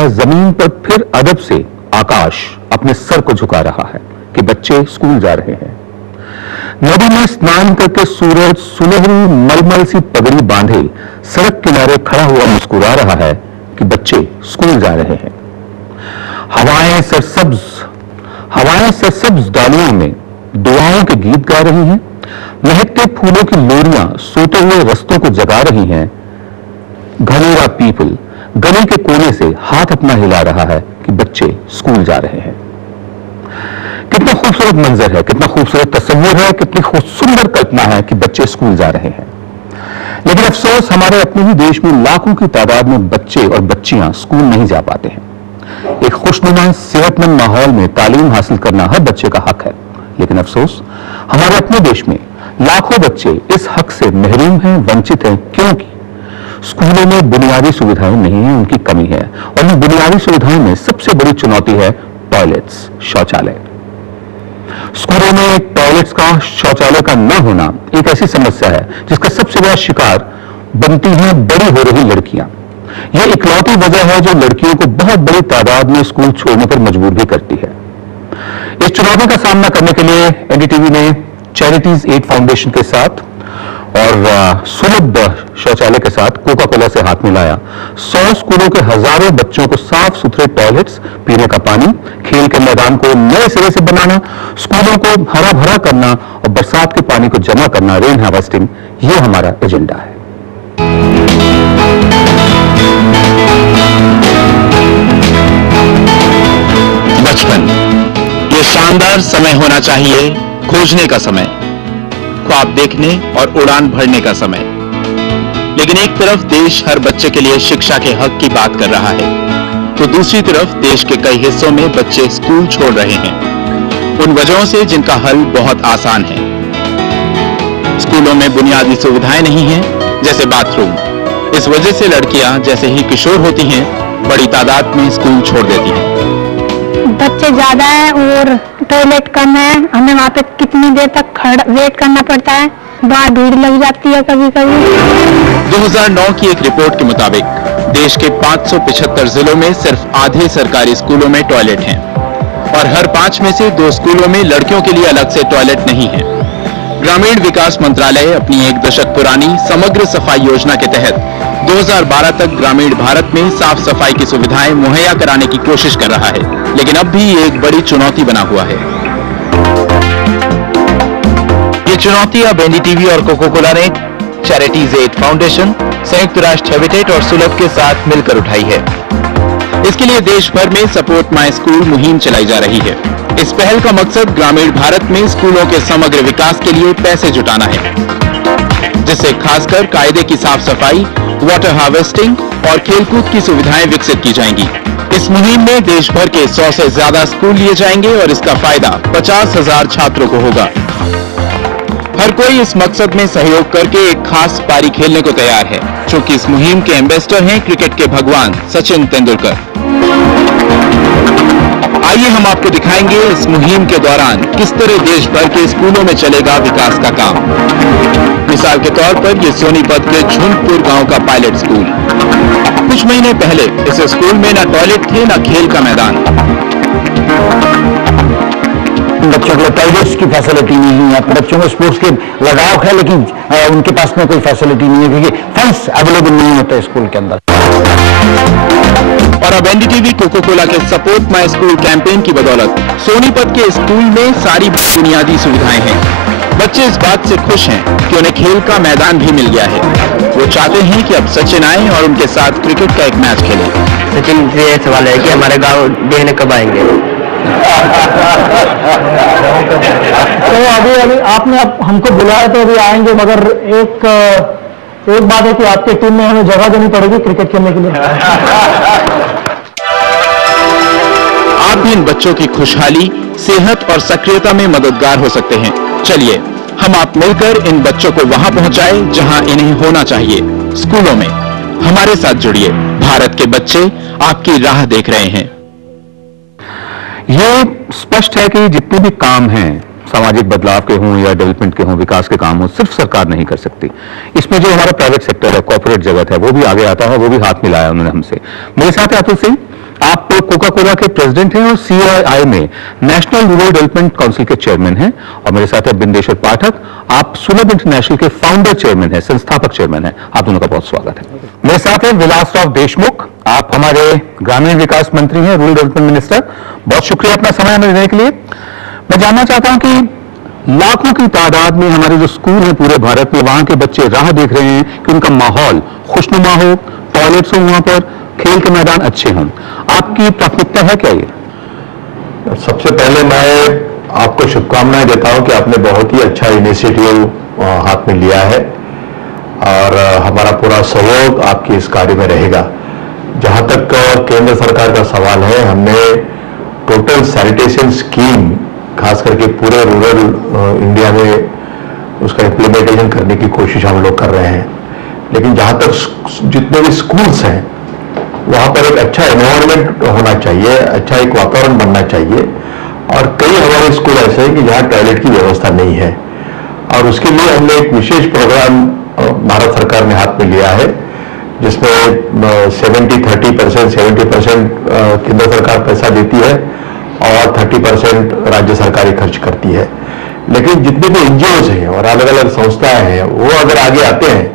तरह जमीन पर फिर अदब से आकाश अपने सर को झुका रहा है कि बच्चे स्कूल जा रहे हैं। नदी में स्नान करके सूरज सुनहरी मलमल सी पगड़ी बांधे सड़क किनारे खड़ा हुआ मुस्कुरा रहा है कि बच्चे स्कूल जा रहे हैं। हवाएं सरसब्ज डालियों में दुआओं के गीत गा रही हैं। महकते फूलों की लोरियां सोते हुए रस्तों को जगा रही हैं। घनेरा पीपल गली के कोने से हाथ अपना हिला रहा है कि बच्चे स्कूल जा रहे हैं। कितना खूबसूरत मंजर है, कितना खूबसूरत तस्वीर है, कितनी सुंदर कल्पना है कि बच्चे स्कूल जा रहे हैं। लेकिन अफसोस हमारे अपने ही देश में लाखों की तादाद में बच्चे और बच्चियां स्कूल नहीं जा पाते हैं। एक खुशनुमा सेहतमंद माहौल में तालीम हासिल करना हर बच्चे का हक है, लेकिन अफसोस हमारे अपने देश में लाखों बच्चे इस हक से महरूम हैं, वंचित हैं, क्योंकि स्कूलों में बुनियादी सुविधाएं नहीं है, उनकी कमी है। और इन बुनियादी सुविधाओं में सबसे बड़ी चुनौती है टॉयलेट्स, शौचालय। स्कूलों में टॉयलेट्स का, शौचालय का न होना एक ऐसी समस्या है जिसका सबसे बड़ा शिकार बनती हैं बड़ी हो रही लड़कियां। यह इकलौती वजह है जो लड़कियों को बहुत बड़ी तादाद में स्कूल छोड़ने पर मजबूर भी करती है। इस चुनौती का सामना करने के लिए एनडीटीवी ने चैरिटीज एड फाउंडेशन के साथ और सुलभ शौचालय के साथ कोका कोला से हाथ मिलाया 100 स्कूलों के हजारों बच्चों को साफ सुथरे टॉयलेट्स, पीने का पानी, खेल के मैदान को नए सिरे से बनाना, स्कूलों को हरा भरा करना और बरसात के पानी को जमा करना, रेन हार्वेस्टिंग, ये हमारा एजेंडा है। बचपन, ये शानदार समय होना चाहिए खोजने का समय, ख्वाब देखने और उड़ान भरने का समय। लेकिन एक तरफ देश हर बच्चे के लिए शिक्षा के हक की बात कर रहा है, तो दूसरी तरफ देश के कई हिस्सों में बच्चे स्कूल छोड़ रहे हैं उन वजहों से जिनका हल बहुत आसान है। स्कूलों में बुनियादी सुविधाएं नहीं हैं, जैसे बाथरूम। इस वजह से लड़कियां जैसे ही किशोर होती हैं बड़ी तादाद में स्कूल छोड़ देती हैं। बच्चे ज्यादा है और टॉयलेट कम है, हमें वहाँ पे कितनी देर तक वेट करना पड़ता है, बाहर भीड़ लग जाती है कभी कभी। 2009 की एक रिपोर्ट के मुताबिक देश के 575 जिलों में सिर्फ आधे सरकारी स्कूलों में टॉयलेट हैं और हर 5 में से 2 स्कूलों में लड़कियों के लिए अलग से टॉयलेट नहीं है। ग्रामीण विकास मंत्रालय अपनी 1 दशक पुरानी समग्र सफाई योजना के तहत 2012 तक ग्रामीण भारत में साफ सफाई की सुविधाएं मुहैया कराने की कोशिश कर रहा है, लेकिन अब भी ये एक बड़ी चुनौती बना हुआ है। ये चुनौती अब एनडीटीवी और कोका कोला ने चैरिटीज एड फाउंडेशन, संयुक्त राष्ट्र हैबिटेट और सुलभ के साथ मिलकर उठाई है। इसके लिए देश भर में सपोर्ट माय स्कूल मुहिम चलाई जा रही है। इस पहल का मकसद ग्रामीण भारत में स्कूलों के समग्र विकास के लिए पैसे जुटाना है, जिससे खासकर कायदे की साफ सफाई, वाटर हार्वेस्टिंग और खेलकूद की सुविधाएं विकसित की जाएंगी। इस मुहिम में देश भर के 100 से ज्यादा स्कूल लिए जाएंगे और इसका फायदा 50,000 छात्रों को होगा। हर कोई इस मकसद में सहयोग करके एक खास पारी खेलने को तैयार है, क्योंकि इस मुहिम के एम्बेसडर हैं क्रिकेट के भगवान सचिन तेंदुलकर। आइए हम आपको दिखाएंगे इस मुहिम के दौरान किस तरह देश भर के स्कूलों में चलेगा विकास का काम। मिसाल के तौर पर ये सोनीपत के झुंझपुर गांव का पायलट स्कूल। कुछ महीने पहले इस स्कूल में ना टॉयलेट थे ना खेल का मैदान। बच्चों के लिए टॉयलेट्स की फैसिलिटी नहीं है, बच्चों को स्पोर्ट्स के लगाव है, लेकिन उनके पास में कोई फैसिलिटी नहीं है क्योंकि फंड्स अवेलेबल नहीं होते स्कूल के अंदर। और अब एनडीटीवी कोका कोला के सपोर्ट माय स्कूल कैंपेन की बदौलत सोनीपत के स्कूल में सारी बुनियादी सुविधाएं हैं। बच्चे इस बात से खुश हैं कि उन्हें खेल का मैदान भी मिल गया है। वो चाहते हैं कि अब सचिन आए और उनके साथ क्रिकेट का एक मैच खेले। सचिन से ये सवाल है कि हमारे गांव देखने कब आएंगे? तो अभी आपने हमको बुलाया तो अभी आएंगे, मगर एक बात है कि आपके टीम में हमें जगह देनी पड़ेगी क्रिकेट खेलने के लिए। आप भी इन बच्चों की खुशहाली, सेहत और सक्रियता में मददगार हो सकते हैं। चलिए हम आप मिलकर इन बच्चों को वहां पहुंचाएं जहां इन्हें होना चाहिए, स्कूलों में। हमारे साथ जुड़िए, भारत के बच्चे आपकी राह देख रहे हैं। यह स्पष्ट है कि जितने भी काम हैं, सामाजिक बदलाव के हों या डेवलपमेंट के हों, विकास के काम हों, सिर्फ सरकार नहीं कर सकती। इसमें जो हमारा प्राइवेट सेक्टर है, कॉर्पोरेट जगत है, वो भी आगे आता है, वो भी हाथ मिलाया उन्होंने हमसे। मेरे साथ है अतुल सिंह, आप कोका कोला के प्रेसिडेंट हैं और COI में नेशनल रूरल डेवलपमेंट काउंसिल के चेयरमैन हैं, और मेरे साथ है बिंदेश्वर पाठक, आप सुलभ इंटरनेशनल के फाउंडर चेयरमैन हैं, संस्थापक चेयरमैन हैं। आप दोनों का बहुत स्वागत है। मेरे साथ है विलासराव देशमुख, आप हमारे ग्रामीण विकास मंत्री हैं, रूरल डेवलपमेंट मिनिस्टर। बहुत शुक्रिया अपना समय हमें देने के लिए। मैं जानना चाहता हूं कि लाखों की तादाद में हमारे जो स्कूल हैं पूरे भारत में, वहां के बच्चे राह देख रहे हैं कि उनका माहौल खुशनुमा हो, टॉयलेट्स हो, वहां पर खेल के मैदान अच्छे हों। आपकी प्राथमिकता है क्या ये? सबसे पहले मैं आपको शुभकामनाएं देता हूं कि आपने बहुत ही अच्छा इनिशिएटिव हाथ में लिया है, और हमारा पूरा सहयोग आपके इस कार्य में रहेगा। जहां तक केंद्र सरकार का सवाल है, हमने टोटल सैनिटेशन स्कीम खास करके पूरे रूरल इंडिया में उसका इम्प्लीमेंटेशन करने की कोशिश हम लोग कर रहे हैं। लेकिन जहां तक जितने भी स्कूल्स हैं वहां पर एक अच्छा एनवायरनमेंट होना चाहिए, अच्छा एक वातावरण बनना चाहिए, और कई हमारे स्कूल ऐसे हैं कि जहां टॉयलेट की व्यवस्था नहीं है, और उसके लिए हमने एक विशेष प्रोग्राम भारत सरकार ने हाथ में लिया है, जिसमें 70% केंद्र सरकार पैसा देती है और 30% राज्य सरकार ही खर्च करती है। लेकिन जितने भी NGOs हैं और अलग अलग संस्थाएं हैं, वो अगर आगे आते हैं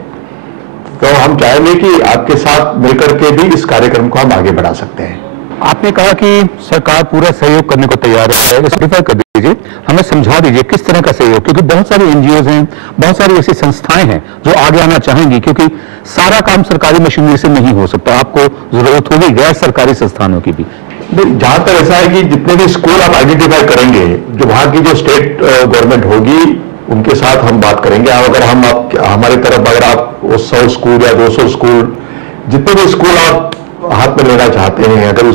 तो हम चाहेंगे कि आपके साथ मिलकर के भी इस कार्यक्रम को हम आगे बढ़ा सकते हैं। आपने कहा कि सरकार पूरा सहयोग करने को तैयार है, स्पेसिफाई कर दीजिए, हमें समझा दीजिए किस तरह का सहयोग, क्योंकि बहुत सारी NGOs हैं, बहुत सारी ऐसी संस्थाएं हैं जो आगे आना चाहेंगी, क्योंकि सारा काम सरकारी मशीनरी से नहीं हो सकता, आपको जरूरत होगी गैर सरकारी संस्थानों की भी। जहां तक ऐसा है कि जितने भी स्कूल आप आइडेंटिफाई करेंगे, जो वहां की जो स्टेट गवर्नमेंट होगी उनके साथ हम बात करेंगे। अगर हम हमारी तरफ अगर आप 100 स्कूल या 200 स्कूल, जितने भी स्कूल आप हाथ में लेना चाहते हैं, अगर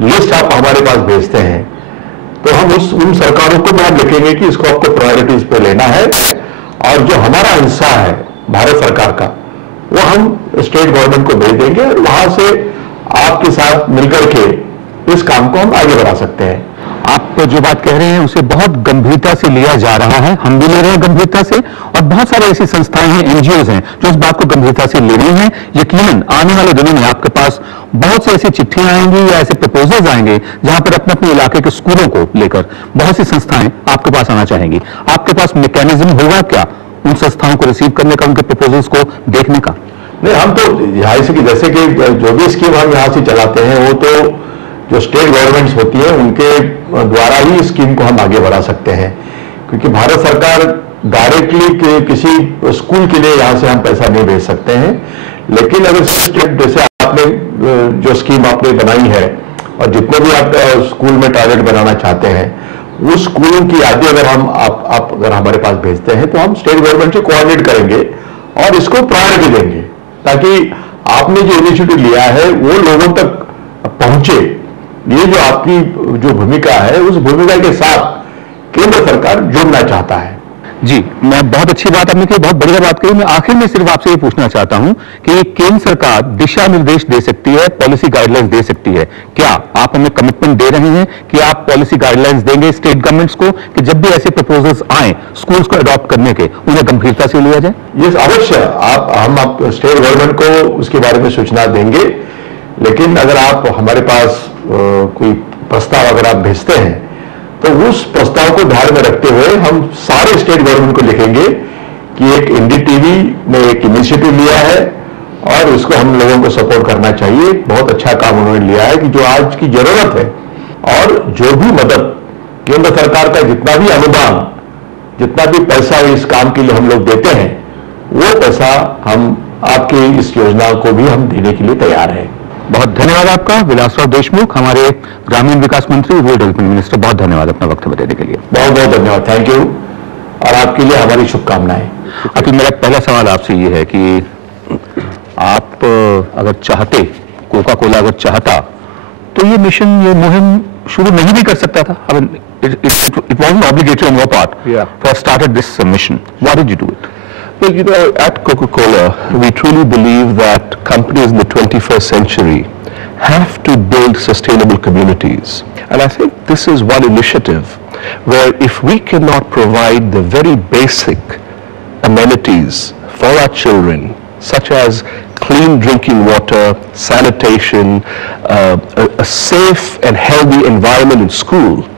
लिस्ट आप हमारे पास भेजते हैं तो हम उन सरकारों को भी हम लिखेंगे कि इसको आपको प्रायोरिटीज पे लेना है, और जो हमारा हिस्सा है भारत सरकार का वो हम स्टेट गवर्नमेंट को भेज देंगे, और वहां से आपके साथ मिलकर के इस काम को हम आगे बढ़ा सकते हैं। आप जो बात कह रहे हैं उसे बहुत गंभीरता से लिया जा रहा है, हम भी ले रहे हैं गंभीरता से, और बहुत सारी ऐसी संस्थाएं हैं, NGOs हैं जो इस बात को गंभीरता से ले रही हैं। यकीनन आने वाले दिनों में आपके पास बहुत सी ऐसी चिट्ठियां आएंगी या ऐसे प्रपोजल्स आएंगे जहां पर अपने अपने इलाके के स्कूलों को लेकर बहुत सी संस्थाएं आपके पास आना चाहेंगी। आपके पास मैकेनिज्म होगा क्या उन संस्थाओं को रिसीव करने का, उनके प्रपोजल्स को देखने का? नहीं, हम तो यहाँ से कि जैसे कि जो भी स्कीम हम यहाँ से चलाते हैं वो तो जो स्टेट गवर्नमेंट्स होती है उनके द्वारा ही स्कीम को हम आगे बढ़ा सकते हैं, क्योंकि भारत सरकार डायरेक्टली किसी स्कूल के लिए यहाँ से हम पैसा नहीं भेज सकते हैं। लेकिन अगर स्टेट जैसे आपने जो स्कीम आपने बनाई है, और जितने भी आप स्कूल में टॉयलेट बनाना चाहते हैं, उस स्कूलों की यादी अगर आप अगर हमारे पास भेजते हैं तो हम स्टेट गवर्नमेंट से कोऑर्डिनेट करेंगे और इसको प्रायोरिटी देंगे, ताकि आपने जो इनिशिएटिव लिया है वो लोगों तक पहुंचे। ये जो आपकी जो भूमिका है, उस भूमिका के साथ केंद्र सरकार जुड़ना चाहता है। जी, मैं बहुत अच्छी बात आपने की, बहुत बढ़िया बात कही। मैं आखिर में सिर्फ आपसे ये पूछना चाहता हूं कि केंद्र सरकार दिशा निर्देश दे सकती है, पॉलिसी गाइडलाइंस दे सकती है, क्या आप हमें कमिटमेंट दे रहे हैं कि आप पॉलिसी गाइडलाइंस देंगे स्टेट गवर्नमेंट्स को कि जब भी ऐसे प्रपोजल्स आए स्कूल्स को अडॉप्ट करने के, उन्हें गंभीरता से लिया जाए? ये अवश्य हम स्टेट गवर्नमेंट को उसके बारे में सूचना देंगे। लेकिन अगर आप हमारे पास कोई प्रस्ताव अगर आप भेजते हैं तो उस प्रस्ताव को ध्यान में रखते हुए हम सारे स्टेट गवर्नमेंट को लिखेंगे कि एक NDTV ने एक इनिशिएटिव लिया है और उसको हम लोगों को सपोर्ट करना चाहिए। बहुत अच्छा काम उन्होंने लिया है कि जो आज की जरूरत है, और जो भी मदद केंद्र सरकार का जितना भी अनुदान, जितना भी पैसा इस काम के लिए हम लोग देते हैं, वो पैसा हम आपकी इस योजना को भी हम देने के लिए तैयार हैं। बहुत धन्यवाद आपका विलासराव देशमुख, हमारे ग्रामीण विकास मंत्री, रूरल डेवलपमेंट मिनिस्टर। बहुत धन्यवाद अपना वक्त देने के लिए। बहुत बहुत धन्यवाद, थैंक यू, और आपके लिए हमारी शुभकामनाएं। अतुल, मेरा पहला सवाल आपसे ये है कि आप अगर चाहते, कोका कोला अगर चाहता तो ये मिशन, ये मुहिम शुरू नहीं भी कर सकता था? I mean, it wasn't obligatory on your part to have started this mission. Why did you do it? Well, you know, at Coca-Cola, we truly believe that companies in the 21st century have to build sustainable communities. And I think this is one initiative where if we cannot provide the very basic amenities for our children, such as clean drinking water, sanitation, a safe and healthy environment in school,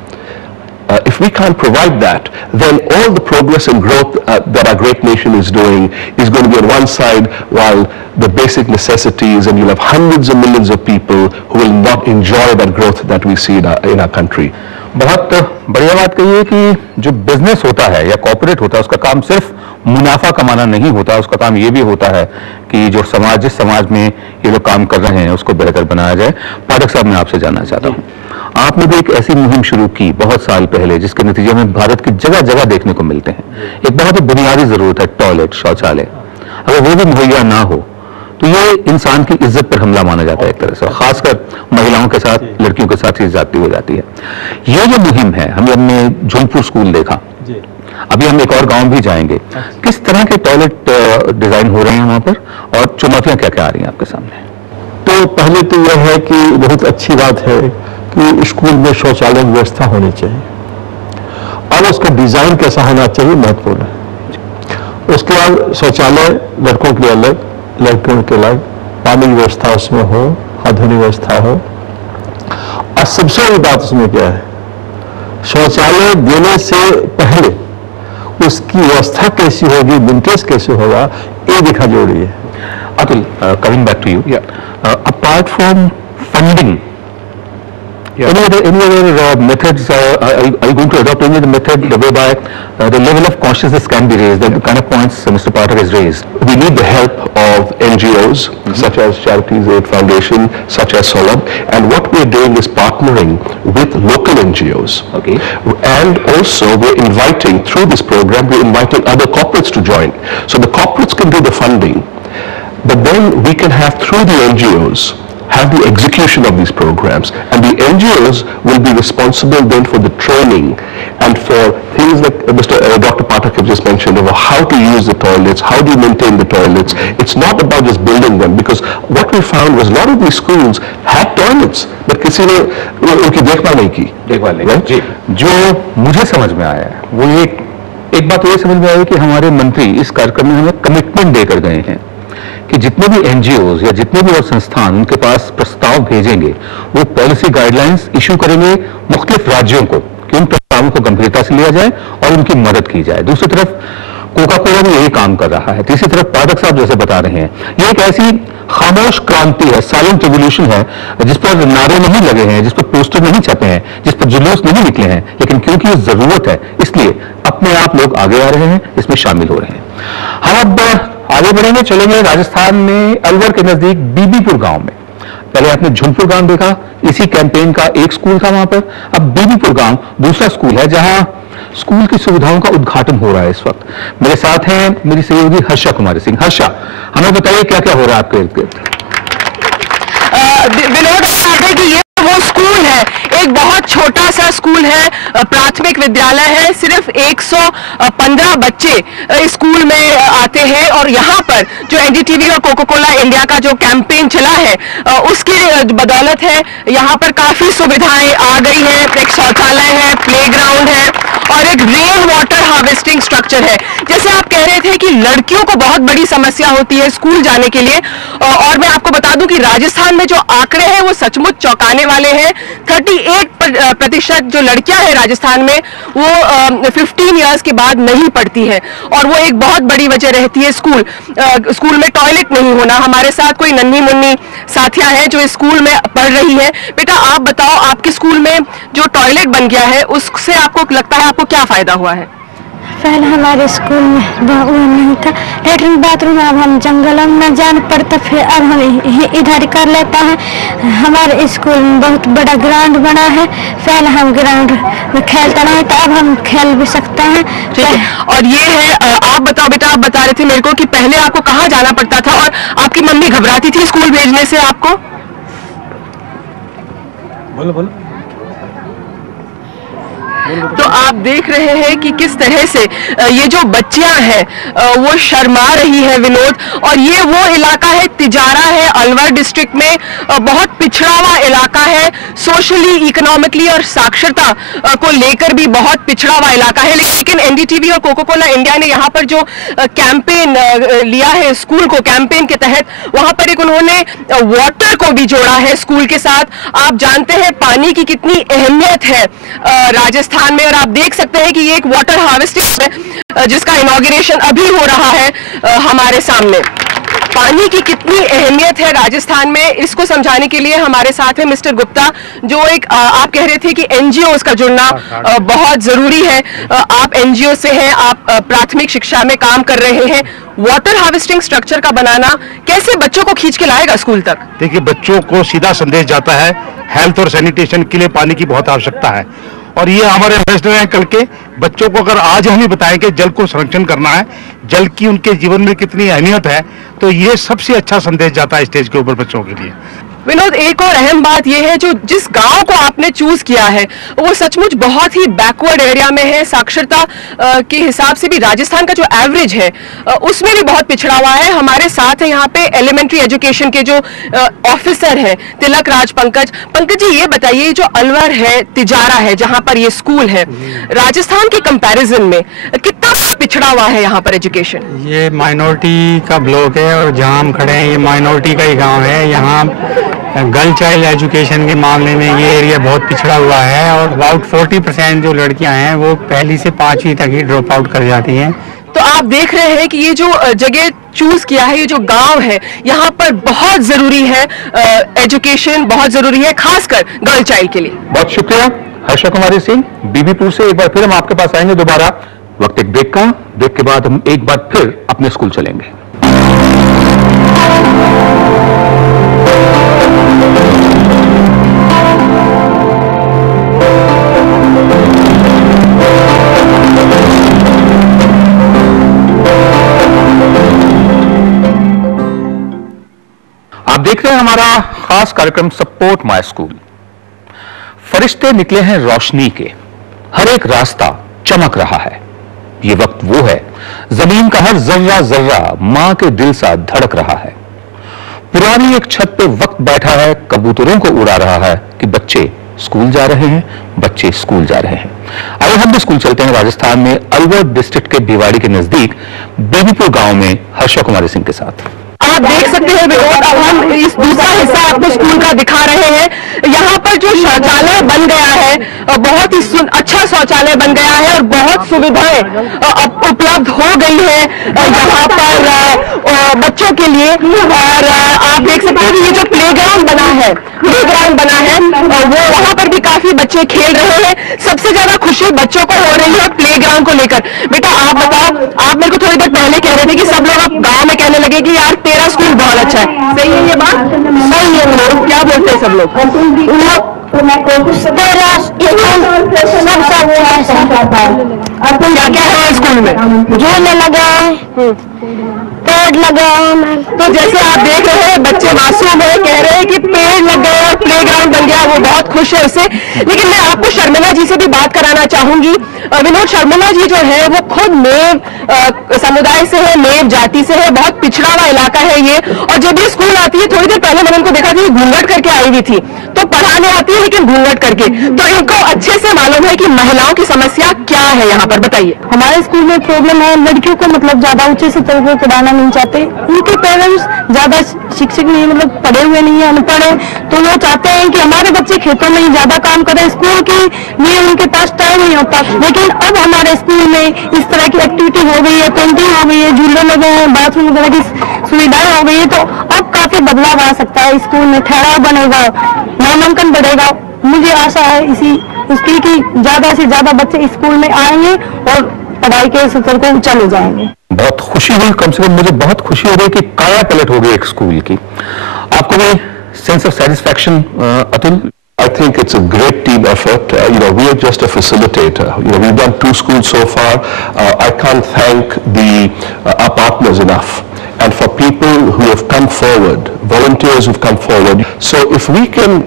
if we can't provide that, then all the progress and growth that our great nation is doing is going to be on one side, while the basic necessities, and you'll have hundreds of millions of people who will not enjoy that growth that we see in our country. बहुत बढ़िया बात कही है कि जो business होता है या कॉर्पोरेट होता है उसका काम सिर्फ मुनाफा कमाना नहीं होता, उसका काम ये भी होता है कि जो समाज, जिस समाज में ये लोग काम कर रहे हैं उसको बेहतर बनाया जाए। पाठक साहब, मैं आपसे जानना चाहता हूँ, आपने भी एक ऐसी मुहिम शुरू की बहुत साल पहले जिसके नतीजे में भारत की जगह जगह देखने को मिलते हैं। एक बहुत ही बुनियादी जरूरत है टॉयलेट, शौचालय। अगर वो भी मुहैया ना हो तो ये इंसान की इज्जत पर हमला माना जाता है एक तरह से, खासकर महिलाओं के साथ, लड़कियों के साथ ही ज्यादती हो जाती है। ये जो मुहिम है, हमने झुंझुनपुर स्कूल देखा, अभी हम एक और गांव भी जाएंगे। किस तरह के टॉयलेट डिजाइन हो रहे हैं वहां पर और चुनौतियां क्या क्या आ रही हैं आपके सामने? तो पहले तो यह है कि बहुत अच्छी बात है कि स्कूल में शौचालय की व्यवस्था होनी चाहिए, और उसका डिजाइन कैसा होना चाहिए महत्वपूर्ण है। उसके बाद शौचालय लड़कों के लिए अलग, लड़कियों के अलग, पानी की व्यवस्था उसमें हो, आधुनिक व्यवस्था हो। और सबसे बड़ी बात उसमें क्या है, शौचालय देने से पहले उसकी व्यवस्था कैसी होगी, मेंटेनेंस कैसे होगा, ये देखना जरूरी है। Atul, coming back to you, apart from funding, any other methods, are you going to adopt any other method whereby the level of consciousness can be raised, the kind of points Mr. Pathak has raised? We need the help of NGOs such as Charities Aid Foundation, such as Solab, and what we're doing is partnering with local NGOs. Okay. And also we're inviting, through this program, we're inviting other corporates to join. So the corporates can do the funding, but then we can have, through the NGOs, have the execution of these programs, and the NGOs will be responsible then for the training and for things like Dr. Pathak have just mentioned about how to use the toilets, how do you maintain the toilets. It's not about just building them, because what we found was a lot of these schools had toilets, but किसी ने उनकी देखभाल नहीं की। जी, जो मुझे समझ में आया है वो एक बात ये समझ में आई कि हमारे मंत्री इस कार्यक्रम में हमें कमिटमेंट देकर गए हैं कि जितने भी एनजीओज या जितने भी और संस्थान उनके पास प्रस्ताव भेजेंगे वो पॉलिसी गाइडलाइंस इशू करेंगे मुख्तलिफ राज्यों को कि उन प्रस्तावों को गंभीरता से लिया जाए और उनकी मदद की जाए। दूसरी तरफ कोका कोला भी यही काम कर रहा है। तीसरी तरफ पाठक साहब जैसे बता रहे हैं, ये एक ऐसी खामोश क्रांति है, साइलेंट रिवोल्यूशन है, जिस पर नारे नहीं लगे हैं, जिस पर पोस्टर नहीं छपे हैं, जिस पर जुलूस नहीं निकले हैं, लेकिन क्योंकि ये जरूरत है इसलिए अपने आप लोग आगे आ रहे हैं, इसमें शामिल हो रहे हैं। हम अब आगे बढ़ेंगे, चलेंगे राजस्थान में अलवर के नजदीक बीबीपुर गांव में। पहले आपने झुंझुनपुर गांव देखा, इसी कैंपेन का एक स्कूल था वहां पर। अब बीबीपुर गांव दूसरा स्कूल है जहां स्कूल की सुविधाओं का उद्घाटन हो रहा है इस वक्त। मेरे साथ हैं मेरी सहयोगी हर्षा कुमारी सिंह। हर्षा, हमें बताइए क्या क्या हो रहा है आपके इर्द गिर्द? विनोद, कि ये वो स्कूल है, एक बहुत छोटा सा स्कूल है, प्राथमिक विद्यालय है, सिर्फ 115 बच्चे इस स्कूल में आते हैं। और यहाँ पर जो एनडीटीवी और कोका कोला इंडिया का जो कैंपेन चला है उसकी बदौलत है यहाँ पर काफी सुविधाएं आ गई हैं। एक शौचालय है, प्लेग्राउंड है और एक रेन वाटर हार्वेस्टिंग स्ट्रक्चर है। जैसे आप कह रहे थे कि लड़कियों को बहुत बड़ी समस्या होती है स्कूल जाने के लिए, और मैं आपको बता दूं कि राजस्थान में जो आंकड़े हैं वो सचमुच चौंकाने वाले हैं। 38% जो लड़कियां हैं राजस्थान में वो 15 इयर्स के बाद नहीं पढ़ती हैं, और वो एक बहुत बड़ी वजह रहती है स्कूल में टॉयलेट नहीं होना। हमारे साथ कोई नन्ही मुन्नी साथियां हैं जो स्कूल में पढ़ रही हैं। बेटा, आप बताओ, आपके स्कूल में जो टॉयलेट बन गया है उससे आपको लगता है आपको क्या फायदा हुआ है? पहले हमारे स्कूल में वो नहीं था, लेटरिन बाथरूम, अब हम जंगलों में जाना पड़ता, फिर अब हम इधर कर लेता है। हमारे स्कूल में बहुत बड़ा ग्राउंड बना है, पहले हम ग्राउंड में खेलता नहीं था, अब हम खेल भी सकते हैं। और ये है, आप बताओ बेटा, आप बता रहे थे मेरे को कि पहले आपको कहाँ जाना पड़ता था और आपकी मम्मी घबराती थी स्कूल भेजने से आपको? बोलो। तो आप देख रहे हैं कि किस तरह से ये जो बच्चियां हैं वो शर्मा रही है विनोद, और ये वो इलाका है, तिजारा है अलवर डिस्ट्रिक्ट में, बहुत पिछड़ा हुआ इलाका है, सोशली, इकोनॉमिकली और साक्षरता को लेकर भी बहुत पिछड़ा हुआ इलाका है। लेकिन एनडीटीवी और कोको कोला इंडिया ने यहाँ पर जो कैंपेन लिया है स्कूल को, कैंपेन के तहत वहां पर एक उन्होंने वाटर को भी जोड़ा है स्कूल के साथ। आप जानते हैं पानी की कितनी अहमियत है राजस्थान में, और आप देख सकते हैं कि ये एक वाटर हार्वेस्टिंग है जिसका इनॉग्रेशन अभी हो रहा है हमारे सामने। पानी की कितनी अहमियत है राजस्थान में, इसको समझाने के लिए हमारे साथ है मिस्टर गुप्ता, जो एक आप कह रहे थे कि एनजीओ का जुड़ना बहुत जरूरी है। आप एनजीओ से हैं, आप प्राथमिक शिक्षा में काम कर रहे हैं। वाटर हार्वेस्टिंग स्ट्रक्चर का बनाना कैसे बच्चों को खींच के लाएगा स्कूल तक? देखिए, बच्चों को सीधा संदेश जाता है हेल्थ और सैनिटेशन के लिए पानी की बहुत आवश्यकता है, और ये हमारे एम्बेसडर हैं कल के। बच्चों को अगर आज हम ही बताएं कि जल को संरक्षण करना है, जल की उनके जीवन में कितनी अहमियत है, तो ये सबसे अच्छा संदेश जाता है स्टेज के ऊपर बच्चों के लिए। विनोद, एक और अहम बात यह है, जो जिस गांव को आपने चूज किया है वो सचमुच बहुत ही बैकवर्ड एरिया में है। साक्षरता के हिसाब से भी राजस्थान का जो एवरेज है उसमें भी बहुत पिछड़ा हुआ है। हमारे साथ है यहाँ पे एलिमेंट्री एजुकेशन के जो ऑफिसर हैं तिलक राज पंकज जी, ये बताइए जो अलवर है, तिजारा है, जहाँ पर ये स्कूल है, राजस्थान के कंपैरिजन में कितना पिछड़ा हुआ है यहाँ पर एजुकेशन? ये माइनॉरिटी का ब्लॉक है, और जहाँ हम खड़े हैं ये माइनॉरिटी का ही गाँव है। यहाँ गर्ल चाइल्ड एजुकेशन के मामले में ये एरिया बहुत पिछड़ा हुआ है, और अबाउट 40% जो लड़कियां हैं वो पहली से 5वीं तक ही ड्रॉप आउट कर जाती हैं। तो आप देख रहे हैं कि ये जो जगह चूज किया है, ये जो गांव है, यहाँ पर बहुत जरूरी है एजुकेशन, बहुत जरूरी है खासकर गर्ल चाइल्ड के लिए। बहुत शुक्रिया हर्षा कुमारी सिंह बीबीपुर से। एक बार फिर हम आपके पास आएंगे दोबारा, वक्त एक ब्रेक का। ब्रेक के बाद हम एक बार फिर अपने स्कूल चलेंगे। आप देख रहे हैं हमारा खास कार्यक्रम सपोर्ट माय स्कूल। फरिश्ते निकले हैं रोशनी के, हर एक रास्ता चमक रहा है। ये वक्त वो है, जमीन का हर जर्रा जर्रा मां के दिल सा धड़क रहा है। पुरानी एक छत पे वक्त बैठा है, कबूतरों को उड़ा रहा है कि बच्चे स्कूल जा रहे हैं, बच्चे स्कूल जा रहे हैं। आइए हम भी स्कूल चलते हैं राजस्थान में, अलवर डिस्ट्रिक्ट के भिवाड़ी के नजदीक बेबीपुर गांव में हर्षा कुमारी सिंह के साथ। आप देख सकते हैं विनोद, अब हम इस दूसरा हिस्सा आपको स्कूल का दिखा रहे हैं। यहाँ पर जो शौचालय बन गया है, बहुत ही अच्छा शौचालय बन गया है, और बहुत सुविधाएं उपलब्ध हो गई है यहाँ पर बच्चों के लिए। और आप देख सकते हैं कि ये जो प्लेग्राउंड बना है वो वहाँ पर भी काफी बच्चे खेल रहे हैं। सबसे ज्यादा खुशी बच्चों को हो रही है प्लेग्राउंड को लेकर। बेटा आप बताओ, आप मेरे को थोड़ी देर पहले कह रहे थे कि सब लोग अब गाँव में कहने लगे कि यार तेरा स्कूल बहुत अच्छा है, सही है ये बात? सही है लोग, क्या बोलते हैं सब लोग? क्या क्या है स्कूल में? झूले लगा, पेड़ लगा। तो जैसे आप देख रहे हैं बच्चे मासूम है, कह रहे हैं कि पेड़ लग गए और प्लेग्राउंड बन गया, वो बहुत खुश है उससे। लेकिन मैं आपको शर्मिला जी से भी बात कराना चाहूंगी। विनोद, शर्मिला जी जो है वो खुद मेव समुदाय से है, मेव जाति से है, बहुत पिछड़ा हुआ इलाका है ये। और जब ये स्कूल आती है, थोड़ी देर पहले मैंने उनको देखा कि घूंघट करके आई हुई थी, तो पढ़ाने आती है लेकिन घूंघट करके। तो इनको अच्छे से मालूम है कि महिलाओं की समस्या क्या है यहाँ पर, बताइए। हमारे स्कूल में प्रॉब्लम है, लड़कियों को मतलब ज्यादा ऊंचे से तरीके पढ़ाना नहीं चाहते। उनके पेरेंट्स ज्यादा शिक्षक नहीं, मतलब पढ़े हुए नहीं है, अनपढ़ है, तो वो चाहते हैं कि हमारे बच्चे खेतों में ही ज्यादा काम करें, स्कूल के लिए उनके पास टाइम नहीं होता। लेकिन अब हमारे स्कूल में इस तरह की एक्टिविटी हो गई है, पेंटिंग हो गई है, झूले लगे हैं, बाथरूम वगैरह की सुविधाएं हो गई है, तो अब काफी बदलाव आ सकता है। स्कूल में ठहराव बनेगा, नामांकन बढ़ेगा। मुझे आशा है उसकी कि ज्यादा से ज्यादा बच्चे स्कूल में आएंगे और पढ़ाई के स्तर को ऊंचा ले जाएंगे। बहुत खुशी हुई, कम से कम मुझे बहुत खुशी हो गई कि काया पलट हो गई एक स्कूल की। आपको भी sense of satisfaction Atul? I think it's a great team effort. We are just a facilitator. We've done 2 schools so far. I can't thank our partners enough. And for people who have come forward, volunteers who've come forward. So if we can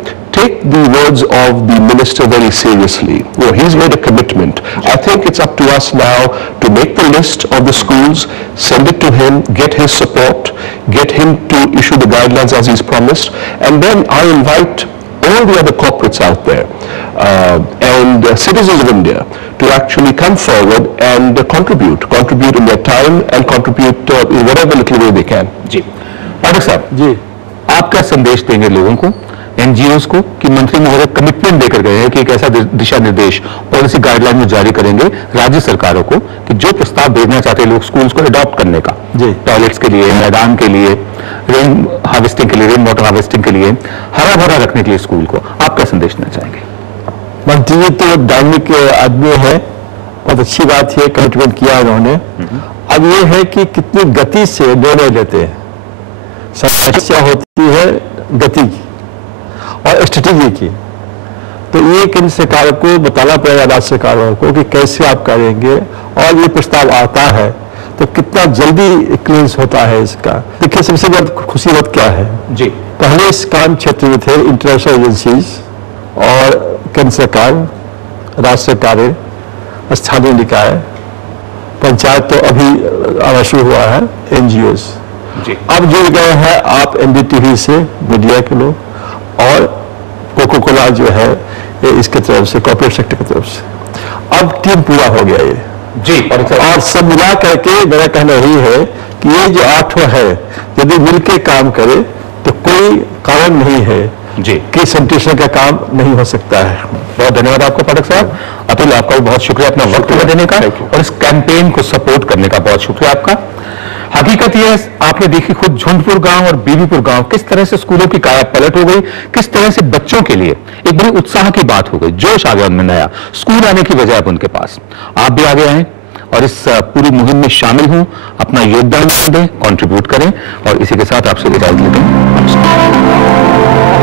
take the words of the minister very seriously. You know, he's made a commitment. I think it's up to us now to make the list of the schools, send it to him, get his support, get him to issue the guidelines as he's promised, and then I invite all the other corporates out there and citizens of India to actually come forward and contribute in their time and contribute in whatever little way they can. जी, पाठक साहब जी, आप क्या संदेश देंगे लोगों को, NGOs को, कि मंत्री महोदय कमिटमेंट देकर गए हैं कि एक ऐसा दिशा निर्देश पॉलिसी गाइडलाइन में जारी करेंगे राज्य सरकारों को कि जो प्रस्ताव भेजना चाहते हैं लोग स्कूल्स को अडॉप्ट करने का, जी, टॉयलेट्स के लिए, मैदान के लिए, रेन हार्वेस्टिंग के लिए, रेन वाटर हार्वेस्टिंग के लिए, हरा भरा रखने के लिए स्कूल को, आप क्या संदेश देना चाहेंगे? मंत्री जी तो डायनेमिक आदमी है, बहुत अच्छी बात है, कमिटमेंट किया उन्होंने। अब ये है कि कितनी गति से निर्णय लेते हैं। समस्या होती है गति की और स्ट्रेटेजी की, तो ये केंद्र सरकार को बताना पड़ेगा राज्य सरकारों को कि कैसे आप करेंगे, और ये प्रस्ताव आता है तो कितना जल्दी क्लियरेंस होता है इसका। देखिए, सबसे बड़ी खुशी बात क्या है जी, पहले इस काम क्षेत्र में थे इंटरनेशनल एजेंसीज और केंद्र सरकार, राज्य सरकारें, स्थानीय निकाय, पंचायत तो अभी आना शुरू हुआ है, एनजीओज जी, अब जुड़ गए हैं आप एनडीटीवी से, मीडिया के लोग, और कोको कोला जो है ये इसके तरफ से, कॉर्पोरेट सेक्टर की तरफ से। अब टीम पूरा हो गया ये जी, और सब मिला करके मेरा कहना यही है कि ये जो 8 है, यदि मिलकर काम करे तो कोई कारण नहीं है जी कि सैनिटेशन का काम नहीं हो सकता है। बहुत धन्यवाद आपको पाठक साहब। अतुल, आपका भी बहुत शुक्रिया अपना वक्त देने का और इस कैंपेन को सपोर्ट करने का बहुत शुक्रिया आपका। हकीकत यह है, आपने देखी खुद झुंझुनपुर गांव और बीबीपुर गांव किस तरह से स्कूलों की काया पलट हो गई, किस तरह से बच्चों के लिए एक बड़ी उत्साह की बात हो गई, जोश आ गया उनमें नया, स्कूल आने की बजाय अब उनके पास। आप भी आगे आए और इस पूरी मुहिम में शामिल हों, अपना योगदान दें, कंट्रीब्यूट करें, और इसी के साथ आपसे विदाई लेते हैं। नमस्कार।